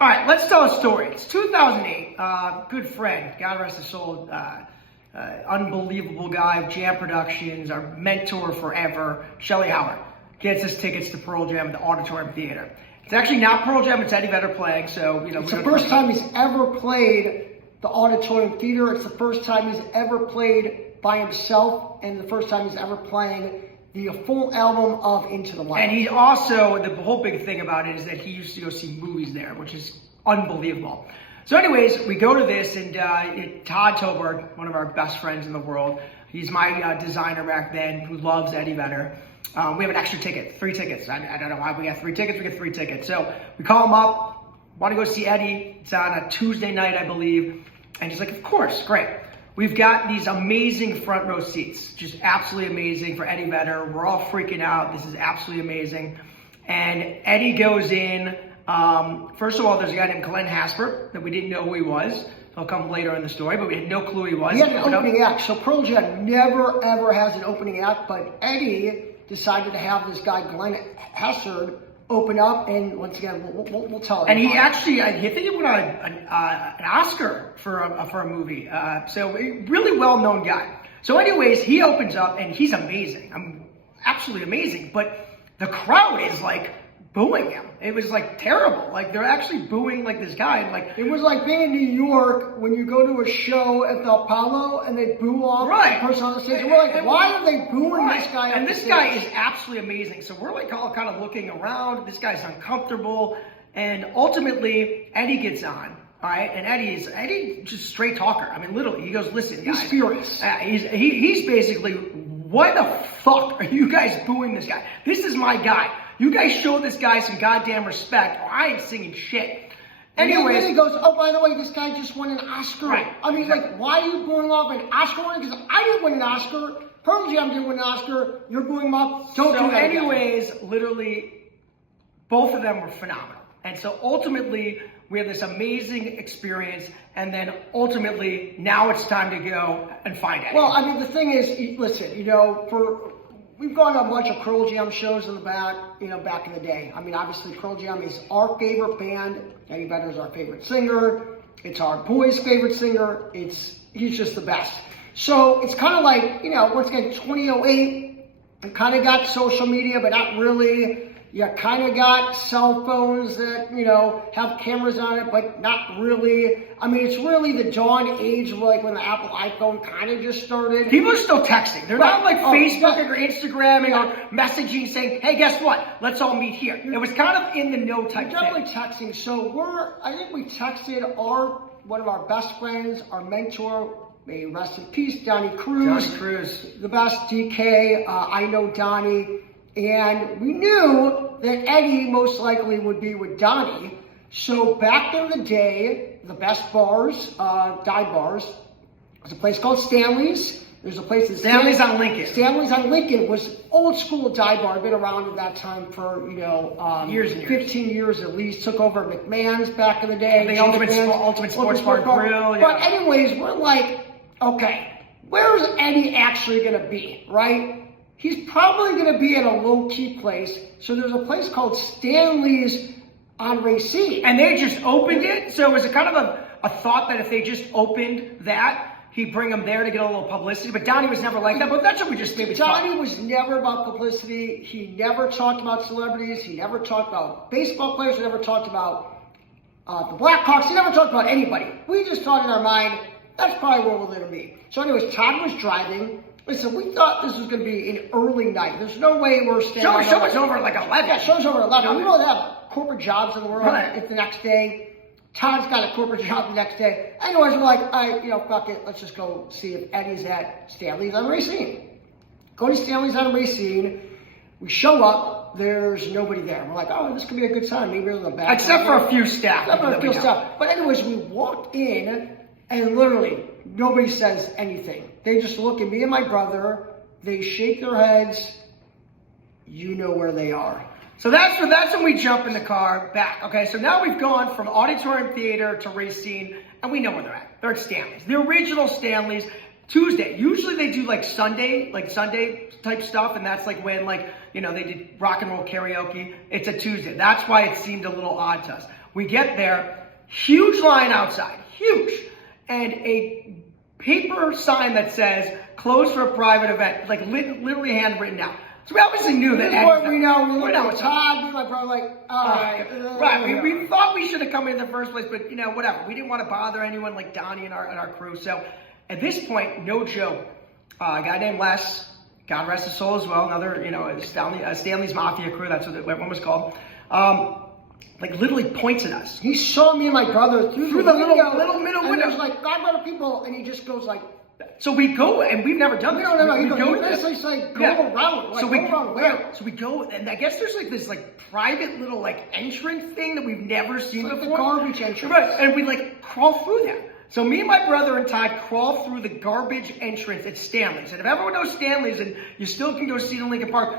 All right, let's tell a story. It's 2008. Good friend, God rest his soul, unbelievable guy of Jam Productions, our mentor forever, Shelly Howard, gets us tickets to Pearl Jam at the Auditorium Theater. It's actually not Pearl Jam, it's Eddie Vedder playing, so, you know. It's the first time he's ever played the Auditorium Theater. It's the first time he's ever played by himself, and the first time he's ever playing the full album of Into the Light. And he also, the whole big thing about it is that he used to go see movies there, which is unbelievable. So anyways, we go to this, and Todd Toberg, one of our best friends in the world, he's my designer back then, who loves Eddie Vedder. We have an extra ticket, 3 tickets. I don't know why we got 3 tickets, we get 3 tickets. So we call him up, want to go see Eddie. It's on a Tuesday night, I believe. And he's like, of course, great. We've got these amazing front row seats, just absolutely amazing for Eddie Vedder. We're all freaking out. This is absolutely amazing. And Eddie goes in. First of all, there's a guy named Glenn Haspert that we didn't know who he was. He'll come later in the story, but we had no clue who he was. He had an opening act. So Pearl Jam never, ever has an opening act, but Eddie decided to have this guy, Glenn Haspert, open up, and once again, we'll tell him. And he actually, I think he won an Oscar for a movie. So a really well-known guy. So anyways, he opens up, and he's amazing. Absolutely amazing. But the crowd is like booing him. It was like terrible. Like they're actually booing like this guy. And like it was like being in New York when you go to a show at the Apollo and they boo off the person on the stage. And we're like, why are they booing this guy? And this guy is absolutely amazing. So we're like all kind of looking around. This guy's uncomfortable. And ultimately, Eddie gets on. All right, and Eddie just straight talker. I mean, literally, he goes, listen, guys. He's furious. He's basically, why the fuck are you guys booing this guy? This is my guy. You guys show this guy some goddamn respect, or I ain't singing shit. Anyways, and then he goes, oh, by the way, this guy just won an Oscar. Right. I mean, like, why are you booing off an Oscar winner? Because I didn't win an Oscar. Pearl Jam didn't win an Oscar. You're booing him up. Don't do that anyways, literally, both of them were phenomenal. And so ultimately, we had this amazing experience, and then ultimately, now it's time to go and find Eddie. Well, I mean, the thing is, listen, you know, we've gone to a bunch of Pearl Jam shows in the back in the day. I mean, obviously, Pearl Jam is our favorite band. Eddie Vedder is our favorite singer. It's our boy's favorite singer. He's just the best. So it's kind of like, you know, once again, 2008, we kind of got social media, but not really. You kind of got cell phones that, you know, have cameras on it, but not really. I mean, it's really the dawn age of like when the Apple iPhone kind of just started. People are still texting. They're not like Facebooking or Instagramming or messaging saying, hey, guess what? Let's all meet here. It was kind of in the know type thing. Definitely texting. So I think we texted one of our best friends, our mentor, may rest in peace, Donnie Cruz. Donnie Cruz. The best DK. I know Donnie. And we knew that Eddie most likely would be with Donnie. So back in the day, the best bars, dive bars, was a place called Stanley's. There's a place that Stanley's on Lincoln. Stanley's on Lincoln was old school dive bar. Been around at that time for, you know, years and years. 15 years at least. Took over McMahon's back in the day. The Ultimate Sports Bar Grill. Yeah. But anyways, we're like, okay, where is Eddie actually going to be, right? He's probably going to be at a low-key place. So there's a place called Stanley's on Racine. And they just opened it? So it was a kind of a thought that if they just opened that, he'd bring them there to get a little publicity. But Donnie was never like that. But that's what we just maybe thought. Donnie was never about publicity. He never talked about celebrities. He never talked about baseball players. He never talked about the Blackhawks. He never talked about anybody. We just thought in our mind, that's probably where we're going to be. So anyways, Todd was driving. Listen, we thought this was going to be an early night. There's no way we're standing. Show was over at like 11. Yeah, show's over at 11. We don't have corporate jobs in the world. Right. It's the next day. Todd's got a corporate job the next day. Anyways, we're like, all right, you know, fuck it. Let's just go see if Eddie's at Stanley's on Racine. Go to Stanley's on Racine. We show up. There's nobody there. We're like, oh, this could be a good sign. Maybe there's a bad. Except for a few staff. But anyways, we walked in, and literally nobody says anything. They just look at me and my brother. They shake their heads. You know where they are. So that's when we jump in the car back. Okay, so now we've gone from Auditorium Theater to Racine, and we know where they're at. They're at Stanley's. The original Stanley's, Tuesday. Usually they do like Sunday type stuff, and that's like when, like, you know, they did rock and roll karaoke. It's a Tuesday. That's why it seemed a little odd to us. We get there, huge line outside, huge, and a paper sign that says closed for a private event, like literally handwritten down. So we obviously knew that. This is what we know. We know know what's Todd, me, my brother, like, all right. Right. We thought we should have come in the first place, but whatever. We didn't want to bother anyone like Donnie and our crew. So at this point, no joke. A guy named Les, God rest his soul as well, another, Stanley's Mafia crew, that's what everyone was called, like literally points at us. He saw me and my brother through the little middle and window. there's like 500 people, and he just goes like, so we go, and we've never done this. No. We go around. Like, so we go around where? So we go, and I guess there's like this like private little like entrance thing that we've never seen like before. The garbage entrance. Right, and we like crawl through there. So me and my brother and Todd crawl through the garbage entrance at Stanley's. And if everyone knows Stanley's and you still can go see it in Lincoln Park,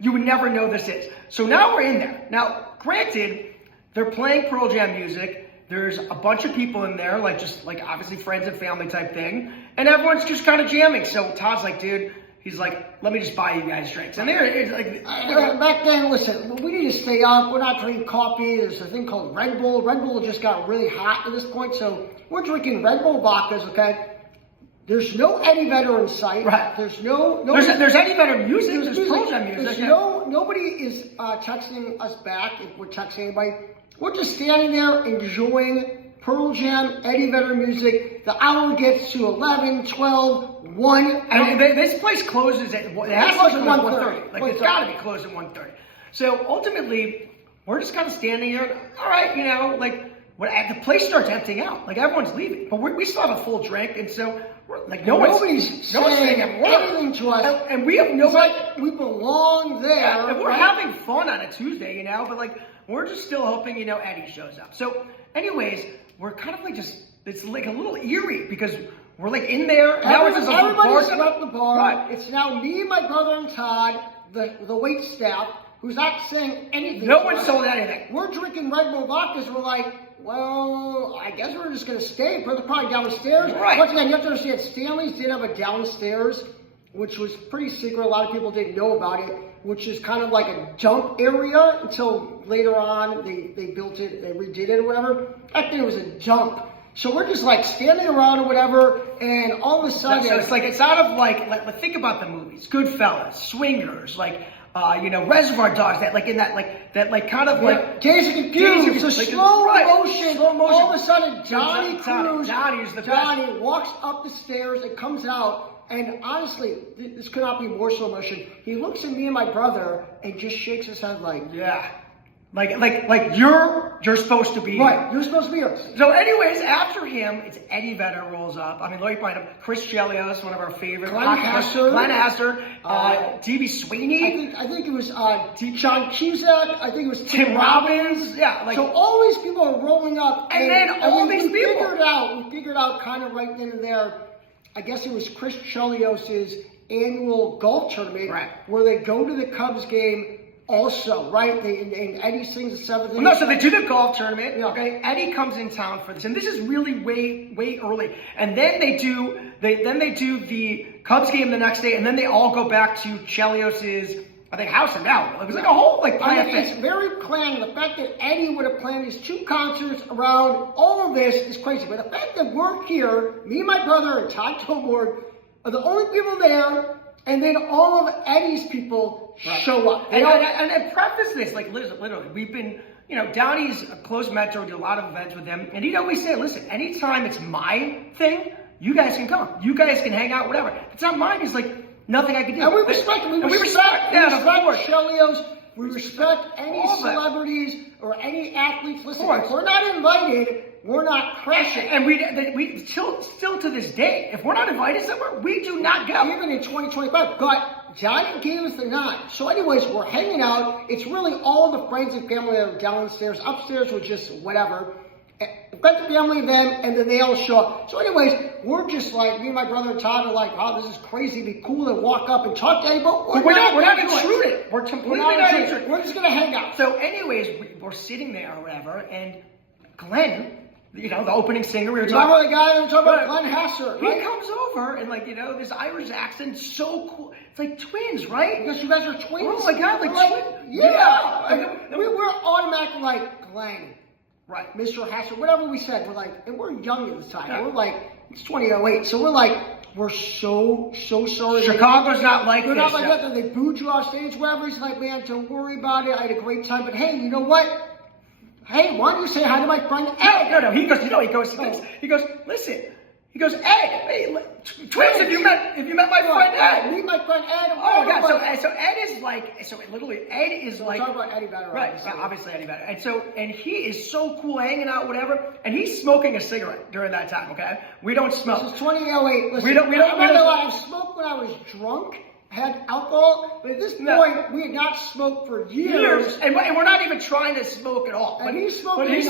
you would never know this is. So now we're in there. Now, granted, they're playing Pearl Jam music. There's a bunch of people in there, just obviously friends and family type thing. And everyone's just kind of jamming. So Todd's like, dude, he's like, let me just buy you guys drinks. And it's like... back then, listen, we need to stay up. We're not drinking coffee. There's a thing called Red Bull. Red Bull just got really hot at this point. So we're drinking Red Bull vodkas, okay? There's no Eddie Vedder in sight. Right. There's There's Eddie Vedder music. There's Pearl Jam music. Nobody is texting us back if we're texting anybody. We're just standing there enjoying Pearl Jam, Eddie Vedder music. The hour gets to 11, 12, 1. And this place closes at 1:30. Like, it's got to be closed at 1:30. So ultimately, we're just kind of standing here. All right, the place starts emptying out. Like, everyone's leaving. But we still have a full drink. And so, nobody's saying anything to us. And we have no... It's like we belong there. Yeah, and we're having fun on a Tuesday, but we're just still hoping, Eddie shows up. So anyways, we're kind of it's like a little eerie because we're like in there. Now it's just everybody's left the bar. Right. It's now me, my brother, and Todd, the wait staff, who's not saying anything. No one sold anything. We're drinking Red Bull vodkas. We're like, well, I guess we're just going to stay. They're probably downstairs. Right. Once again, you have to understand, Stanley's did have a downstairs, which was pretty secret. A lot of people didn't know about it, which is kind of like a dump area until later on they built it, they redid it or whatever. Back then it was a dump. So we're just like standing around or whatever, and all of a sudden... So it's out of think about the movies. Goodfellas, Swingers, Reservoir Dogs, Days of Confused, so slow motion. All of a sudden, Johnny walks up the stairs and comes out, and honestly, this could not be more slow motion. He looks at me and my brother and just shakes his head like, yeah. Like you're supposed to be right. here. You're supposed to be here. So, anyways, after him, it's Eddie Vedder rolls up. I mean, let me find him. Chris Chelios, one of our favorite. Glenn Hassard, D.B. Sweeney. I think it was John Cusack. I think it was Tim Robbins. Yeah. So all these people are rolling up, and then all these people. We figured out kind of right then and there. I guess it was Chris Chelios' annual golf tournament, right, where they go to the Cubs game. Also, right? And Eddie sings the seventh inning. No, so they do the golf tournament. Yeah. Okay, Eddie comes in town for this, and this is really way early. And then they do the Cubs game the next day, and then they all go back to Chelios's, I think, house in Malibu. It was like a whole plan. It's very planned. The fact that Eddie would have planned these 2 concerts around all of this is crazy. But the fact that we're here, me and my brother and Todd Tobord are the only people there. And then all of Eddie's people show up. And preface this, literally, we've been, Downey's a close mentor. We do a lot of events with him. And he'd always say, listen, anytime it's my thing, you guys can come. You guys can hang out, whatever. If it's not mine, it's like nothing I can do. And we respect him. We respect Chelios. We respect any celebrities or any athletes. Listen, if we're not invited, we're not crashing. And we still to this day, if we're not invited somewhere, we do not go. Even in 2025. But Johnny gave us the nod. So anyways, we're hanging out. It's really all the friends and family that are downstairs. Upstairs was just whatever. Friends and family, and then they all show up. So anyways, we're just like, me and my brother and Todd are like, wow, this is crazy. It'd be cool to walk up and talk to anybody. We're not intruding. We're completely not intruding. We're just going to hang out. So anyways, we're sitting there or whatever, and Glenn, the opening singer we were talking about. The guy we were talking about, Glenn Hassard, right? He comes over and this Irish accent, so cool. It's like twins, right? Because you guys are twins. Oh my God, twins. Yeah. We were automatically like, Glenn, Right. Mr. Hassel, whatever we said, we're like, and we're young at the time. Yeah. We're like, it's 2008, so we're like, we're so sorry. Chicago's not like They're this. not like that. They booed you off stage, whatever. He's like, man, don't worry about it. I had a great time, but hey, you know what? Hey, why don't you say hi to my friend Ed? No. He goes, he goes, listen. He goes, Ed, hey, Twins, if you met my friend Ed. Meet my friend Ed. Oh my God! So Ed is like, literally, Ed is like. Talk about Eddie Vedder. Right, obviously Eddie Vedder. And he is so cool, hanging out, whatever. And he's smoking a cigarette during that time. Okay, we don't smoke. This is 2008. Listen, We don't. I smoked when I was drunk. Had alcohol, but at this point, we had not smoked for years. And we're not even trying to smoke at all. And he's smoking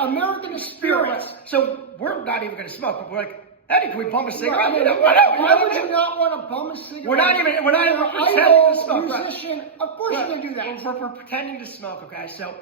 American spirits. So we're not even going to smoke. But we're like, Eddie, can we bum a cigarette? Why would you not want to bum a cigarette? We're not even pretending to smoke. Musician, of course you're going to do that. We're pretending to smoke, okay? So,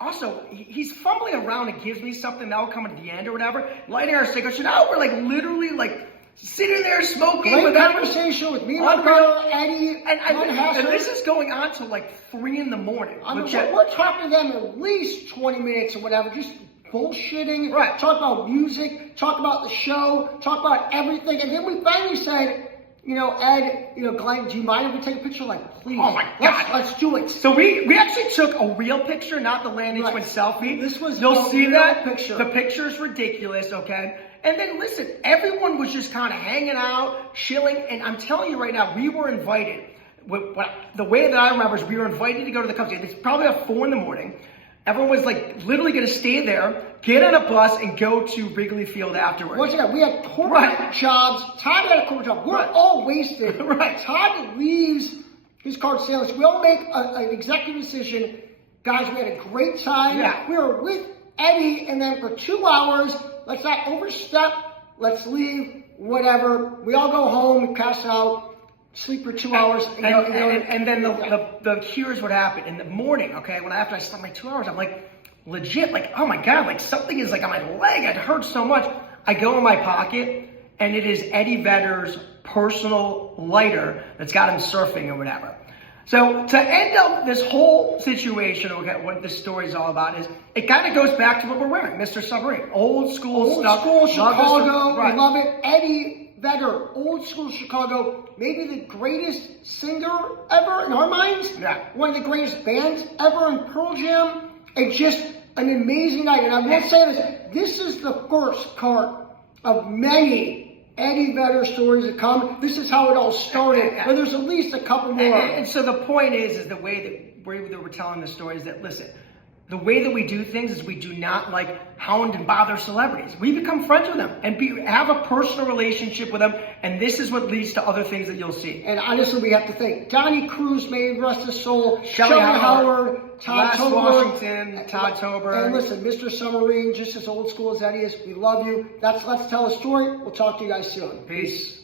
also, he's fumbling around and gives me something that'll come at the end or whatever, lighting our cigarettes. So now we're like literally like sitting there smoking. Great conversation with me, my brother, Eddie, and this is going on till like 3 in the morning. I mean, we're talking to them at least 20 minutes or whatever, just bullshitting, right? Talk about music, talk about the show, talk about everything, and then we finally said, you know, Ed, you know, Glenn, do you mind if we take a picture? Like, please. Oh my God. Let's do it. So we actually took a real picture, not the Landan Twin selfie. This was You'll see that picture. The picture's ridiculous, okay? And then listen, everyone was just kind of hanging out, chilling, and I'm telling you right now, we were invited. The way that I remember is we were invited to go to the concert. It's probably at 4 in the morning. Everyone was like literally going to stay there, get on a bus, and go to Wrigley Field afterwards. Once again, we had corporate jobs. Todd had a corporate job. We're all wasted. Right. Todd leaves his card sales. We all make an executive decision. Guys, we had a great time. Yeah. We were with Eddie, and then for 2 hours, let's not overstep. Let's leave, whatever. We all go home, we pass out. Sleep for 2 hours. And then here's what happened. In the morning, okay, after I slept my 2 hours, I'm like, legit, like, oh my God, like something is like on my leg. It hurts so much. I go in my pocket, and it is Eddie Vedder's personal lighter that's got him surfing or whatever. So to end up this whole situation, okay, what this story is all about is, it kind of goes back to what we're wearing, Mr. Submarine. Old school stuff. Old school Chicago. Right. We love it. Eddie Vedder, old school Chicago, maybe the greatest singer ever in our minds. Yeah. One of the greatest bands ever in Pearl Jam. And just an amazing night. And I will say this is the first part of many Eddie Vedder stories that come. This is how it all started. But there's at least a couple more. And so the point is the way that we're telling the story is that, listen, the way that we do things is we do not like hound and bother celebrities. We become friends with them and have a personal relationship with them, and this is what leads to other things that you'll see. And honestly, we have to thank Donnie Cruz, may rest his soul, Shelly Howard, Todd Les Tober, Washington, Todd Tober. And listen, Mr. Submarine, just as old school as Eddie is, we love you. Let's tell a story. We'll talk to you guys soon. Peace.